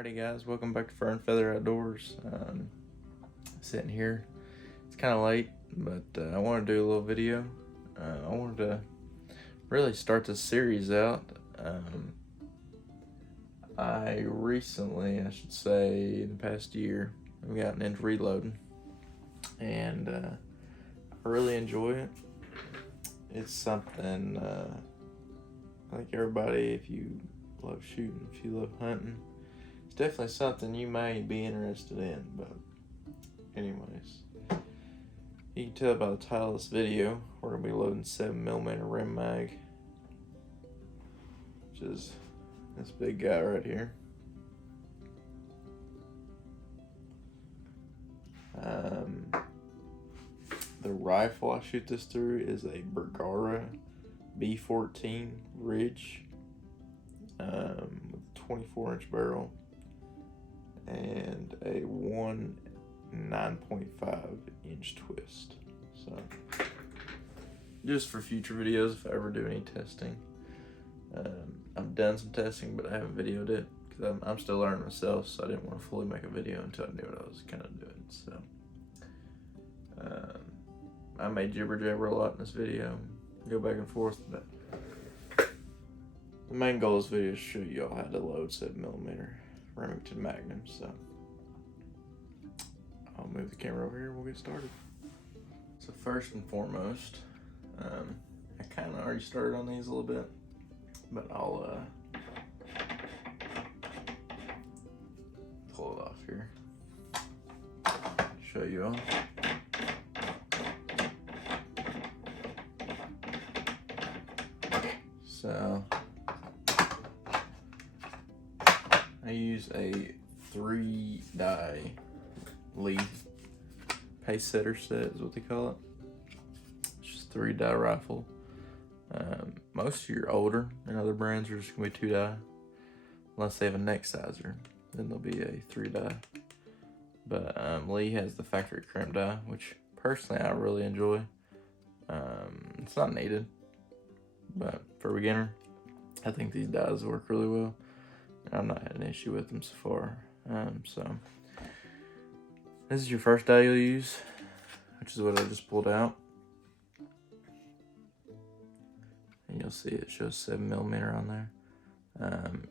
Alrighty guys, welcome back to Fur and Feather Outdoors. Sitting here, it's kind of late, but I want to do a little video. I wanted to really start this series out. I recently, I should say, in the past year, I've gotten into reloading, and I really enjoy it. It's something, I think everybody, if you love shooting, if you love hunting, it's definitely something you may be interested in. But anyways, you can tell by the title of this video, we're going to be loading 7mm rim mag, which is this big guy right here. The rifle I shoot this through is a Bergara B14 Ridge with a 24-inch barrel and a 9.5-inch twist. So just for future videos, if I ever do any testing. I've done some testing, but I haven't videoed it because I'm still learning myself, so I didn't want to fully make a video until I knew what I was kind of doing. So I may jibber jabber a lot in this video, go back and forth, but the main goal of this video is to show you all how to load 7mm Remington Magnums. So I'll move the camera over here and we'll get started. So first and foremost, I kind of already started on these a little bit, but I'll pull it off here, show you all. So I use a 3-die Lee pace setter set is what they call it. It's just 3-die rifle. Most of your older and other brands are just gonna be 2-die, unless they have a neck sizer, then they'll be a 3-die. But Lee has the factory crimp die, which personally I really enjoy. It's not needed, but for a beginner, I think these dies work really well. I've not had an issue with them so far. So this is your first die you'll use, which is what I just pulled out. And you'll see it shows 7mm on there.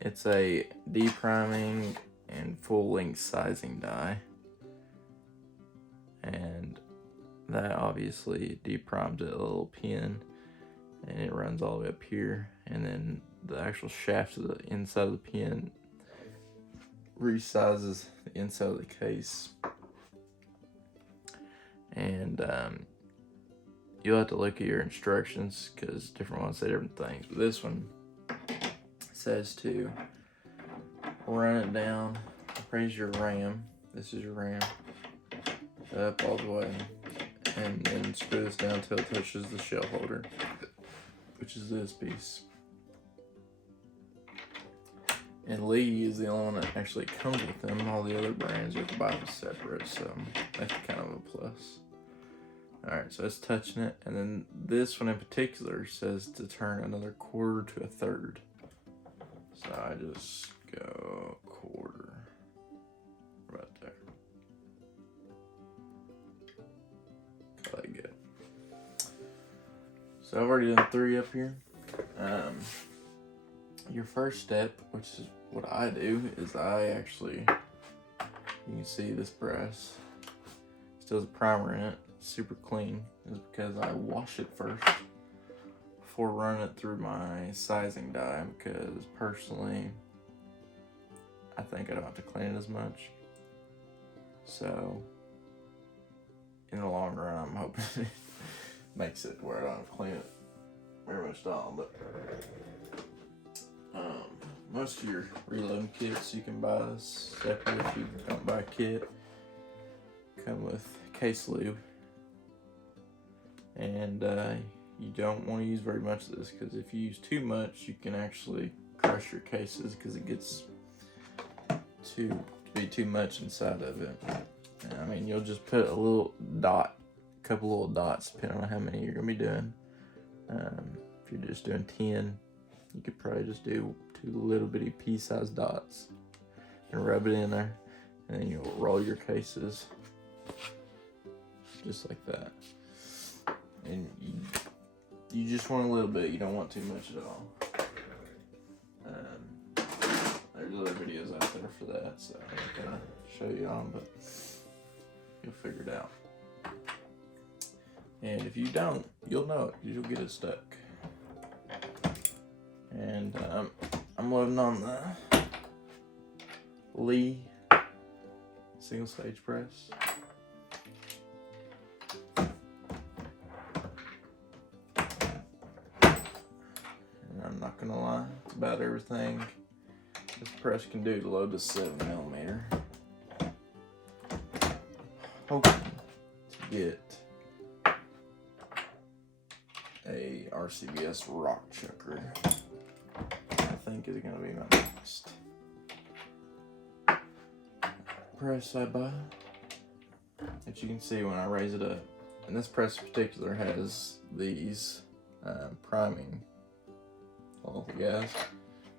It's a depriming and full length sizing die. And that obviously deprimed it a little pin, and it runs all the way up here, and then the actual shaft of the inside of the pin resizes the inside of the case. And you'll have to look at your instructions because different ones say different things. But this one says to run it down, raise your ram, this is your ram, up all the way, and then screw this down until it touches the shell holder, which is this piece. And Lee is the only one that actually comes with them. All the other brands you have to buy them separate, so that's kind of a plus. Alright, so it's touching it, and then this one in particular says to turn another 1/4 to 1/3. So I just go 1/4 right there. Like good. So I've already done 3 up here. Your first step, which is what I do, is I actually, you can see this brass still has a primer in it, super clean, is because I wash it first before running it through my sizing die, because personally I think I don't have to clean it as much. So in the long run, I'm hoping it makes it where I don't have to clean it very much at all. But most of your reloading kits you can buy this separate. If you don't buy a kit, come with case lube, and you don't want to use very much of this, because if you use too much you can actually crush your cases, because it gets to be too much inside of it. I mean, you'll just put a little dot, a couple little dots, depending on how many you're gonna be doing. If you're just doing 10, you could probably just do 2 little bitty pea-sized dots. and rub it in there, and then you'll roll your cases just like that. And you just want a little bit. You don't want too much at all. There's other videos out there for that, so I'm not gonna show you on, but you'll figure it out. And if you don't, you'll know it, because you'll get it stuck. And I'm loading on the Lee single stage press. And I'm not gonna lie, it's about everything this press can do to load the 7mm. Hoping to get a RCBS rock chucker. I think is gonna be my next press I buy. As you can see when I raise it up, and this press in particular has these priming little guys.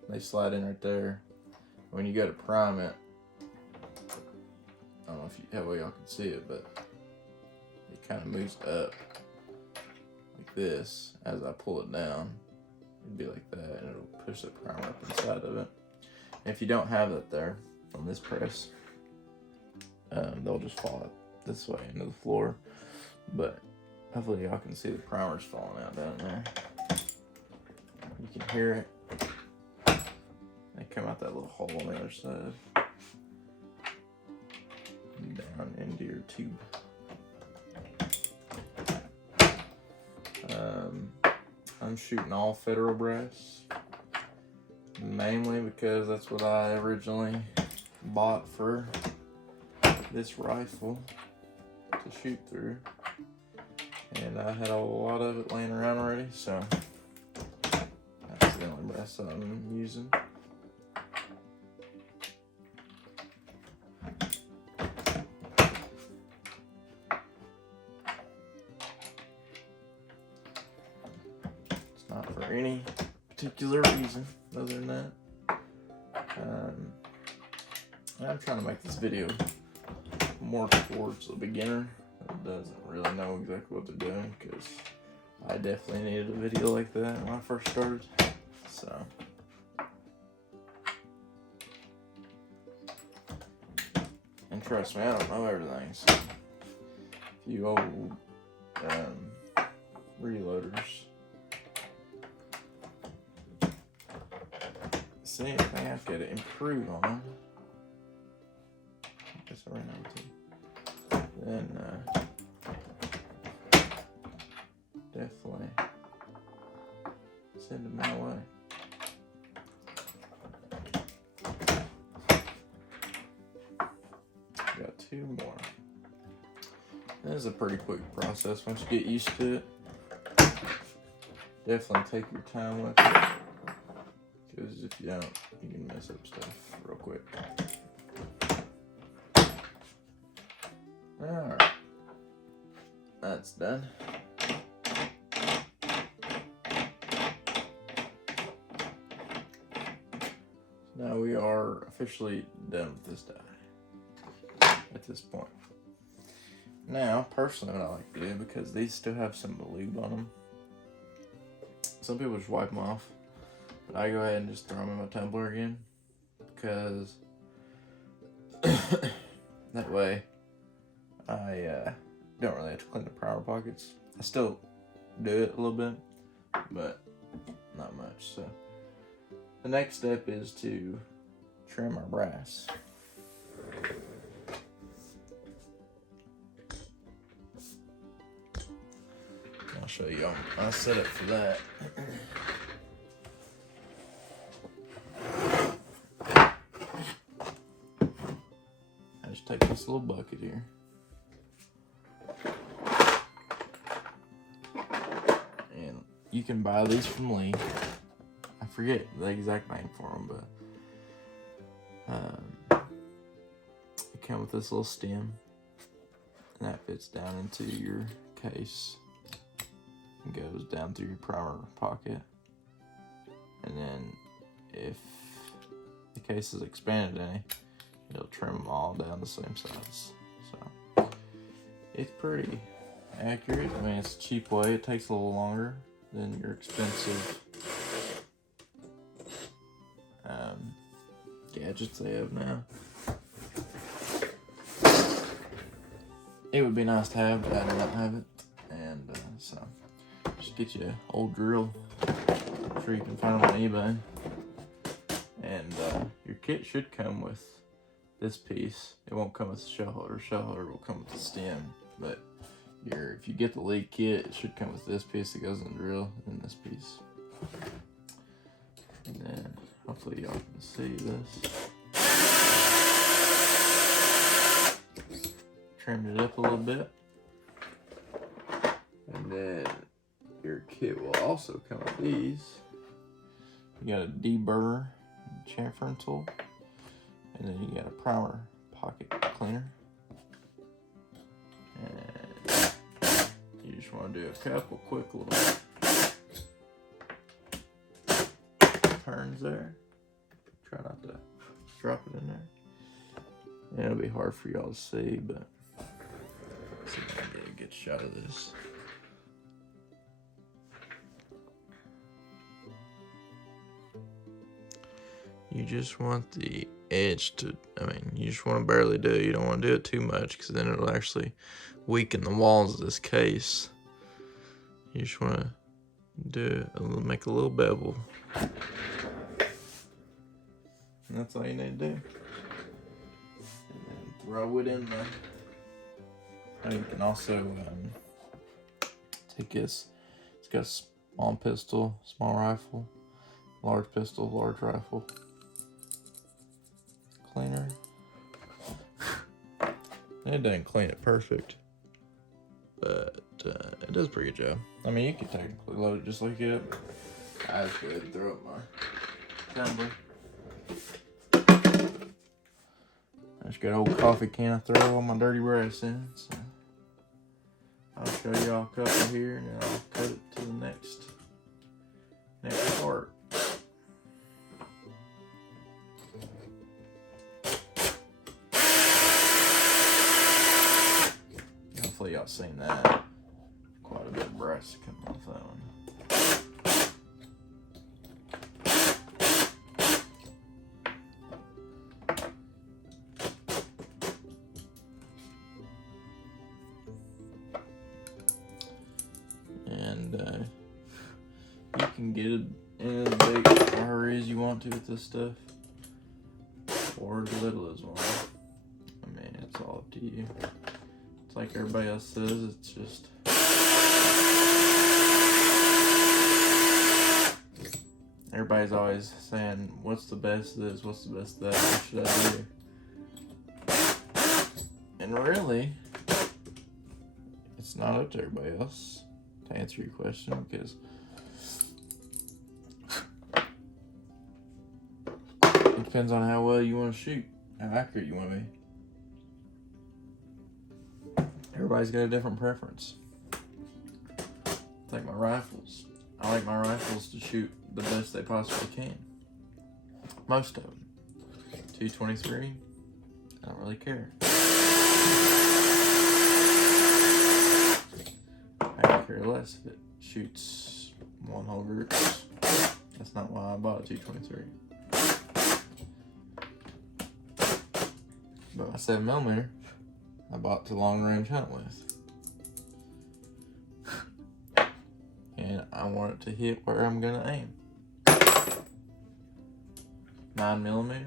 They slide in right there. When you go to prime it, I don't know if how well y'all can see it, but it kind of moves up like this. As I pull it down, it'd be like that, and it'll push the primer up inside of it. And if you don't have that there on this press, they'll just fall up this way into the floor. But hopefully y'all can see the primers falling out down there. You can hear it. They come out that little hole on the other side, down into your tube. I'm shooting all federal brass, mainly because that's what I originally bought for this rifle to shoot through, and I had a lot of it laying around already, so that's the only brass I'm using. Not for any particular reason other than that. I'm trying to make this video more towards the beginner that doesn't really know exactly what they're doing, because I definitely needed a video like that when I first started. So and trust me, I don't know everything. So if you old reloaders see anything I could improve on, I guess I ran out of tea. Then definitely send them my way. Got two more. This is a pretty quick process once you get used to it. Definitely take your time with it, because if you don't, you can mess up stuff real quick. Alright, that's done. Now we are officially done with this die at this point. Now, personally, what I like to do, because these still have some lube on them, some people just wipe them off, but I go ahead and just throw them in my tumbler again, because that way I don't really have to clean the primer pockets. I still do it a little bit, but not much. So the next step is to trim our brass. I'll show you my setup for that. I just take this little bucket here, and you can buy these from Lee. I forget the exact name for them, but they come with this little stem, and that fits down into your case and goes down through your primer pocket. And then if the case is expanded any, It'll trim them all down the same size. So it's pretty accurate. I mean, it's a cheap way. It takes a little longer than your expensive gadgets they have now. It would be nice to have, but I do not have it. And so just get you an old drill. I'm sure you can find them on eBay. And your kit should come with this piece. It won't come with the shell holder. Shell holder will come with the stem. But if you get the lead kit, it should come with this piece that goes in the drill and this piece. And then hopefully y'all can see this. Trimmed it up a little bit. And then your kit will also come with these. You got a deburr chamfering tool. And then you got a primer pocket cleaner. And you just want to do a couple quick little turns there. Try not to drop it in there. And it'll be hard for y'all to see, but let's see if I can get a good shot of this. You just want the edge to, you just want to barely do it. You don't want to do it too much because then it'll actually weaken the walls of this case. You just want to do it, make a little bevel. And that's all you need to do. And then throw it in there. And you can also take this. It's got a small pistol, small rifle, large pistol, large rifle. Cleaner. It doesn't clean it perfect, but it does a pretty good job. You can technically load it just like it. I just go ahead and throw up my tumbler. I just got an old coffee can I throw all my dirty brass in. So I'll show y'all a couple here, and then I'll cut it to the next part. Hopefully y'all seen that. Quite a bit of brass coming off that one. And you can get it in as big or hurry as you want to with this stuff, or as little as one. It's all up to you. It's like everybody else says, it's just everybody's always saying, what's the best of this, what's the best of that, what should I do? And really, it's not up to everybody else to answer your question, because it depends on how well you want to shoot, how accurate you want to be. Everybody's got a different preference. It's like my rifles. I like my rifles to shoot the best they possibly can. Most of them. 223, I don't really care. I could care less if it shoots one whole group. That's not why I bought a 223. But my 7mm, I bought to long range hunt with. And I want it to hit where I'm gonna aim. 9mm,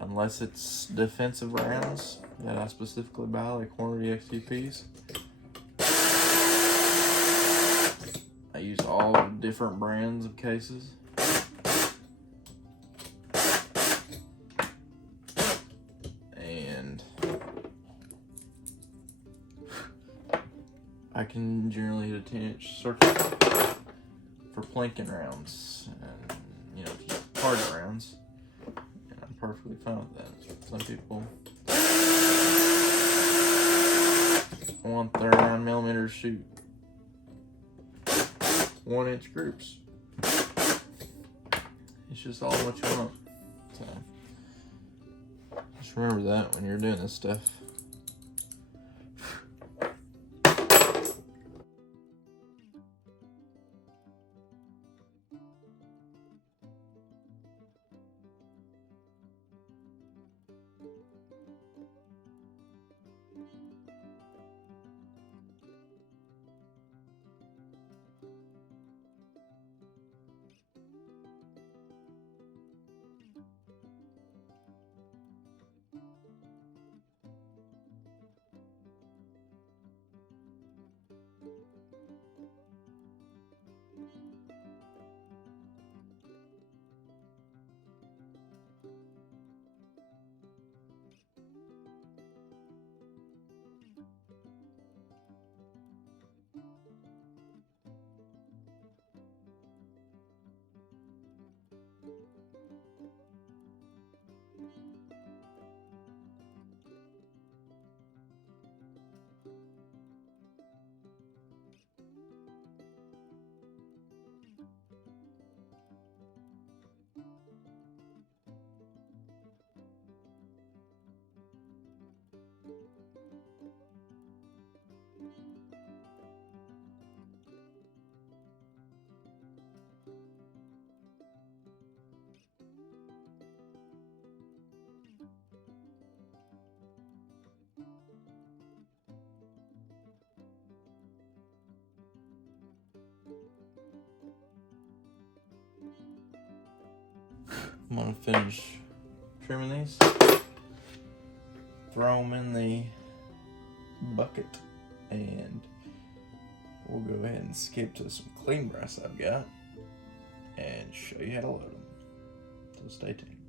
unless it's defensive rounds that I specifically buy, like Hornady XTPs. I use all different brands of cases. And I can generally hit a 10-inch circuit for planking rounds and, just target rounds. And I'm perfectly fine with that. Some people want their 9mm shoot 1-inch groups. It's just all what you want. So Just remember that when you're doing this stuff. I'm gonna finish trimming these, throw them in the bucket, and we'll go ahead and skip to some clean brass I've got and show you how to load them. So stay tuned.